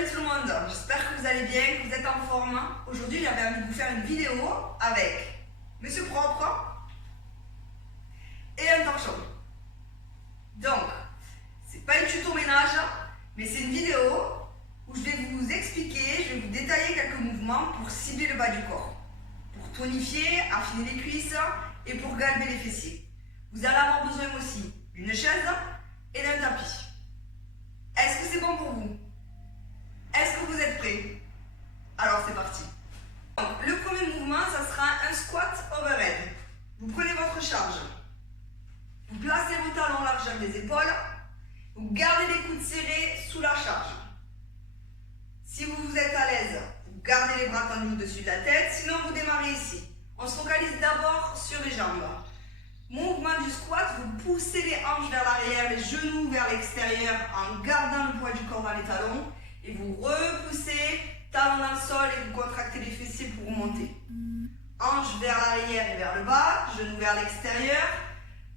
Salut tout le monde, j'espère que vous allez bien, que vous êtes en forme. Aujourd'hui j'avais envie de vous faire une vidéo avec Monsieur Propre et un torchon. Donc, c'est pas une tuto ménage, mais c'est une vidéo où je vais vous expliquer, je vais vous détailler quelques mouvements pour cibler le bas du corps, pour tonifier, affiner les cuisses et pour galber les fessiers. Vous allez avoir besoin aussi d'une chaise et d'un tapis. Est-ce que c'est bon pour vous? Est-ce que vous êtes prêts? Alors c'est parti. Donc, le premier mouvement, ça sera un squat overhead. Vous prenez votre charge, vous placez vos talons largeur des épaules, vous gardez les coudes serrés sous la charge. Si vous êtes à l'aise, vous gardez les bras tendus au-dessus de la tête, sinon vous démarrez ici. On se focalise d'abord sur les jambes. Mouvement du squat, vous poussez les hanches vers l'arrière, les genoux vers l'extérieur en gardant le poids du corps dans les talons. Et vous repoussez, talons dans le sol et vous contractez les fessiers pour remonter. Hanches vers l'arrière et vers le bas, genoux vers l'extérieur,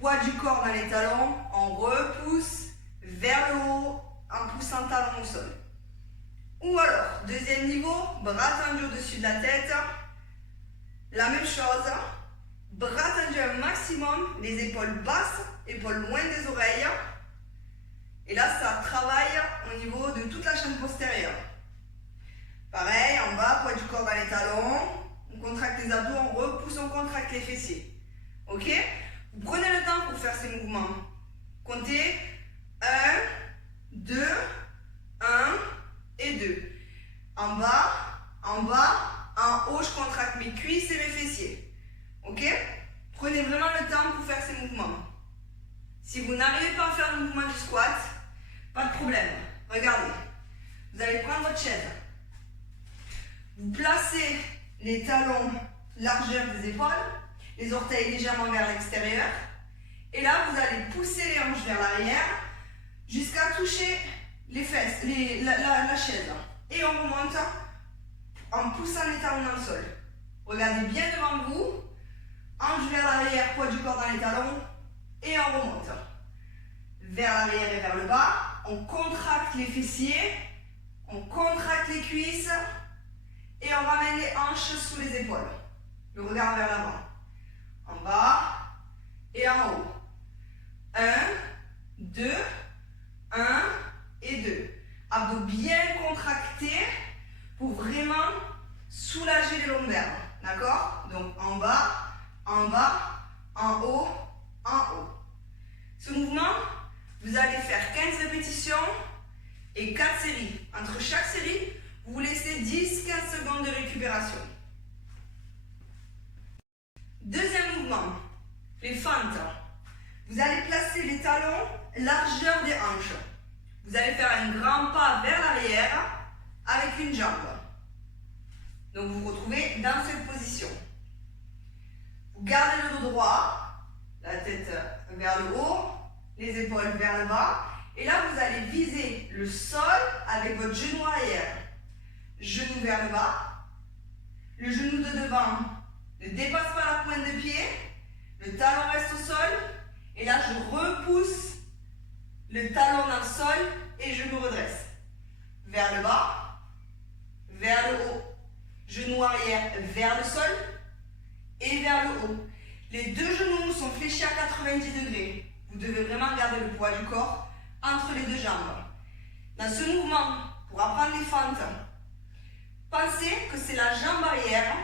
poids du corps dans les talons, on repousse vers le haut en poussant talons au sol. Ou alors, deuxième niveau, bras tendus au-dessus de la tête, la même chose, bras tendus un maximum, les épaules basses, épaules loin des oreilles. Et là, ça travaille au niveau de toute la chaîne postérieure. Pareil, en bas, poids du corps dans les talons. On contracte les abdos, on repousse, on contracte les fessiers. Ok? Vous prenez le temps pour faire ces mouvements. Comptez 1, 2, 1 et 2. En bas, en haut, je contracte mes cuisses et mes fessiers. Ok? Prenez vraiment le temps pour faire ces mouvements. Si vous n'arrivez pas à faire le mouvement du squat, pas de problème. Regardez. Vous allez prendre votre chaise. Vous placez les talons largeur des épaules, les orteils légèrement vers l'extérieur. Et là, vous allez pousser les hanches vers l'arrière jusqu'à toucher les fesses, la chaise. Et on remonte en poussant les talons dans le sol. Regardez bien devant vous. Hanches vers l'arrière, poids du corps dans les talons. Et on remonte. Vers l'arrière et vers le bas. On contracte les fessiers. On contracte les cuisses. Et on ramène les hanches sous les épaules. Le regard vers l'avant. En bas et en haut. 1, 2, 1 et 2. Abdos bien contractés pour vraiment soulager les lombaires. D'accord? Donc en bas, en haut, en haut. Ce mouvement, vous allez faire 15 répétitions et 4 séries. Entre chaque série, vous laissez 10-15 secondes de récupération. Deuxième mouvement, les fentes. Vous allez placer les talons largeur des hanches. Vous allez faire un grand pas vers l'arrière avec une jambe. Donc vous vous retrouvez dans cette position. Vous gardez le dos droit, la tête vers le haut, les épaules vers le bas. Et là, vous allez viser le sol avec votre genou arrière. Genou vers le bas. Le genou de devant ne dépasse pas la pointe de pied. Le talon reste au sol. Et là, je repousse le talon dans le sol et je me redresse. Vers le bas, vers le haut. Genou arrière vers le sol et vers le haut. Les deux genoux sont fléchis à 90 degrés. Vous devez vraiment garder le poids du corps entre les deux jambes. Dans ce mouvement, pour apprendre les fentes, pensez que c'est la jambe arrière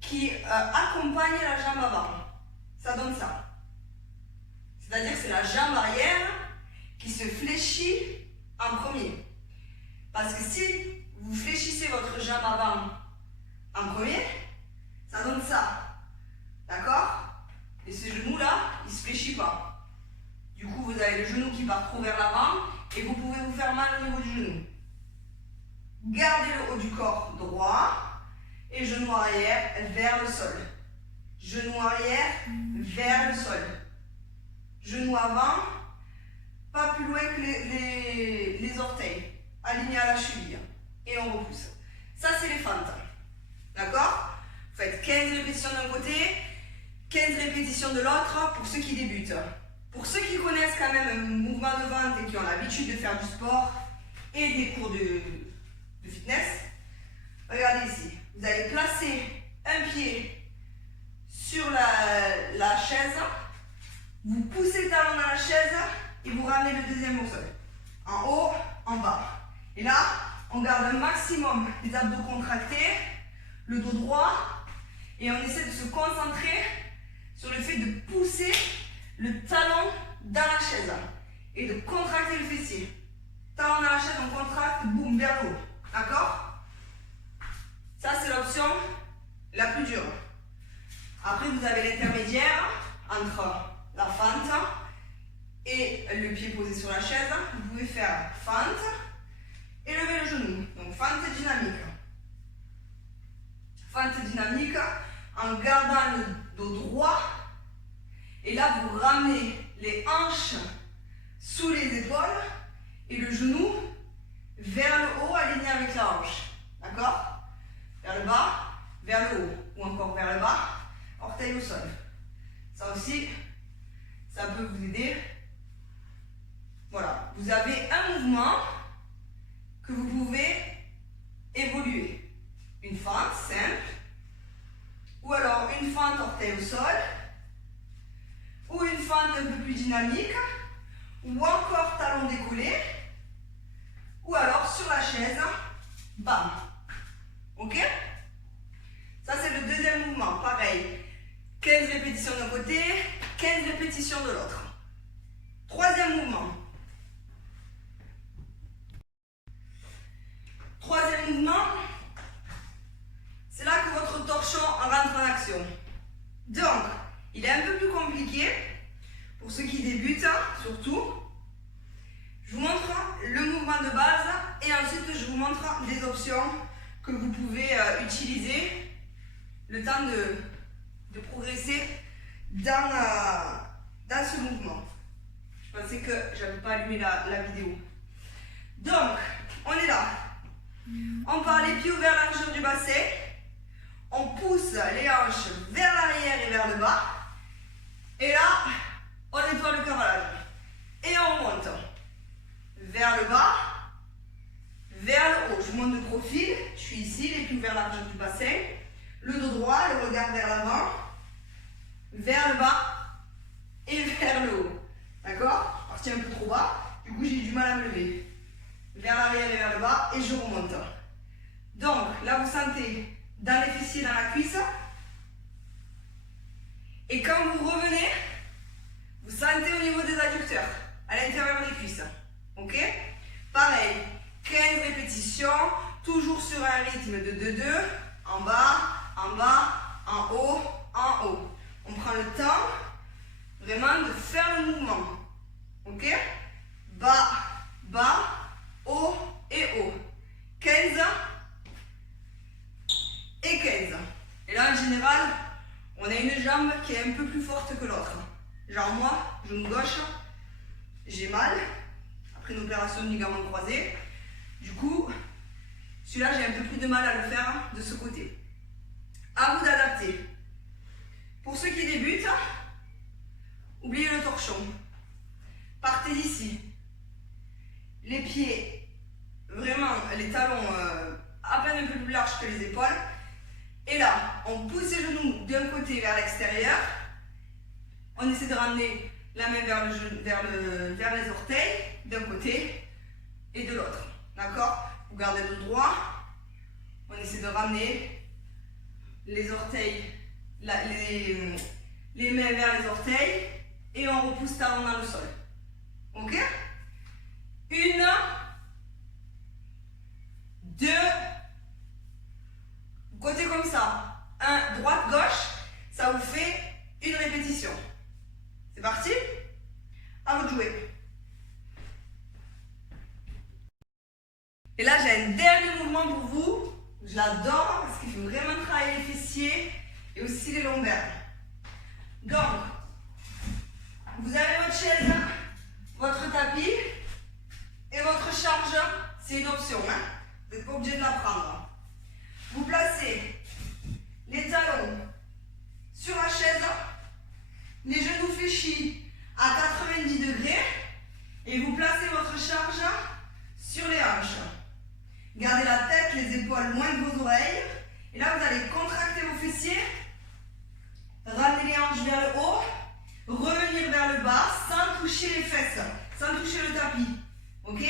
qui accompagne la jambe avant. Ça donne ça. C'est-à-dire que c'est la jambe arrière qui se fléchit en premier. Parce que si vous fléchissez votre jambe avant en premier, ça donne ça. D'accord? Et ce genou-là, il ne se fléchit pas. Du coup, vous avez le genou qui part trop vers l'avant et vous pouvez vous faire mal au niveau du genou. Gardez le haut du corps droit et genou arrière vers le sol. Genou arrière vers le sol. Genou avant, pas plus loin que les orteils, alignés à la cheville. Et on repousse. Ça, c'est les fentes. D'accord? Vous faites 15 répétitions d'un côté, 15 répétitions de l'autre pour ceux qui débutent. Pour ceux qui connaissent quand même un mouvement de vente et qui ont l'habitude de faire du sport, et des cours de fitness. Regardez ici, vous allez placer un pied sur la chaise, vous poussez le talon dans la chaise et vous ramenez le deuxième au sol. En haut, en bas. Et là, on garde un maximum les abdos contractés, le dos droit, et on essaie de se concentrer sur le fait de pousser le talon dans la chaise et de contracter le fessier. Talon dans la chaise, on contracte, boum, vers le haut. D'accord? Ça, c'est l'option la plus dure. Après, vous avez l'intermédiaire entre la fente et le pied posé sur la chaise. Vous pouvez faire fente et lever le genou. Donc, fente dynamique. Fente dynamique en gardant le dos droit. Et là, vous ramenez les hanches sous les épaules et le genou vers le haut, aligné avec la hanche. D'accord? Vers le bas, vers le haut. Ou encore vers le bas, orteil au sol. Ça aussi, ça peut vous aider. Voilà. Vous avez un mouvement que vous pouvez évoluer. Une fente simple. Ou alors une fente orteil au sol. Ou une fente un peu plus dynamique. Ou encore talon décollé. Ou alors sur la chaise, bam. Ok? Ça, c'est le deuxième mouvement. Pareil, 15 répétitions d'un côté, 15 répétitions de l'autre. Troisième mouvement. Troisième mouvement, c'est là que votre torchon rentre en action. Donc, il est un peu plus compliqué pour ceux qui débutent, surtout. Je vous montre le mouvement de base et ensuite je vous montre des options que vous pouvez utiliser le temps de progresser dans ce mouvement. Je pensais que je n'avais pas allumé la vidéo. Donc, on est là. On part les pieds vers la largeur du bassin. On pousse les hanches vers l'arrière et vers le bas. Et là, on nettoie le carrelage. Et on monte vers le bas, vers le haut. Je monte de profil. Je suis ici, les pieds vers la largeur du bassin. Le dos droit, le regard vers l'avant, vers le bas et vers le haut. D'accord? Parti un peu trop bas, du coup j'ai du mal à me lever. Vers l'arrière et vers le bas et je remonte. Donc là vous sentez dans les fessiers, dans la cuisse. Et quand vous revenez, vous sentez au niveau des adducteurs, à l'intérieur des cuisses. Ok? Pareil, 15 répétitions, toujours sur un rythme de 2-2, en bas, en haut, en haut. On prend le temps vraiment de faire le mouvement. Ok? Bas, bas, haut et haut. 15 et 15. Et là, en général, on a une jambe qui est un peu plus forte que l'autre. Genre moi, genou gauche, j'ai mal après une opération de ligament croisé. Du coup, celui-là, j'ai un peu plus de mal à le faire de ce côté. À vous d'adapter. Pour ceux qui débutent, oubliez le torchon. Partez d'ici. Les pieds, vraiment, les talons à peine un peu plus larges que les épaules. Et là, on pousse les genoux d'un côté vers l'extérieur. On essaie de ramener la main vers les orteils d'un côté et de l'autre. D'accord? Vous gardez le droit. On essaie de ramener les orteils, les mains vers les orteils et on repousse talon dans le sol. Ok? 1, 2, côté comme ça. 1, droite, gauche, ça vous fait une répétition. C'est parti? À vous de jouer. Et là, j'ai un dernier mouvement pour vous. Je l'adore parce qu'il faut vraiment travailler les fessiers et aussi les lombaires. Donc, vous avez votre chaise, votre tapis et votre charge, c'est une option. Hein? Vous n'êtes pas obligé de la prendre. Vous placez les talons sur la chaise, les genoux fléchis à 90 degrés et vous placez votre charge sur les hanches. Et là, vous allez contracter vos fessiers, ramener les hanches vers le haut, revenir vers le bas sans toucher les fesses, sans toucher le tapis. Ok?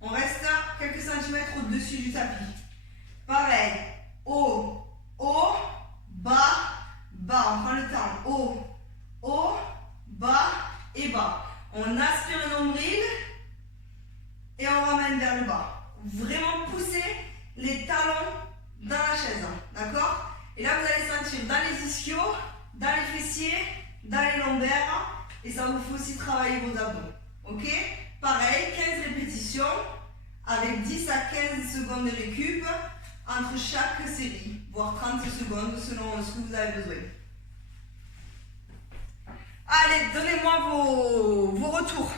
On reste quelques centimètres au-dessus du tapis. Pareil, haut, haut, bas, bas. On prend le temps. Haut, haut, bas et bas. On aspire le nombril et on ramène vers le bas. Vraiment pousser les talons dans la chaise. D'accord? Et là, vous allez sentir dans les ischios, dans les fessiers, dans les lombaires. Et ça vous fait aussi travailler vos abdos. Ok? Pareil, 15 répétitions avec 10 à 15 secondes de récup entre chaque série, voire 30 secondes selon ce que vous avez besoin. Allez, donnez-moi vos retours.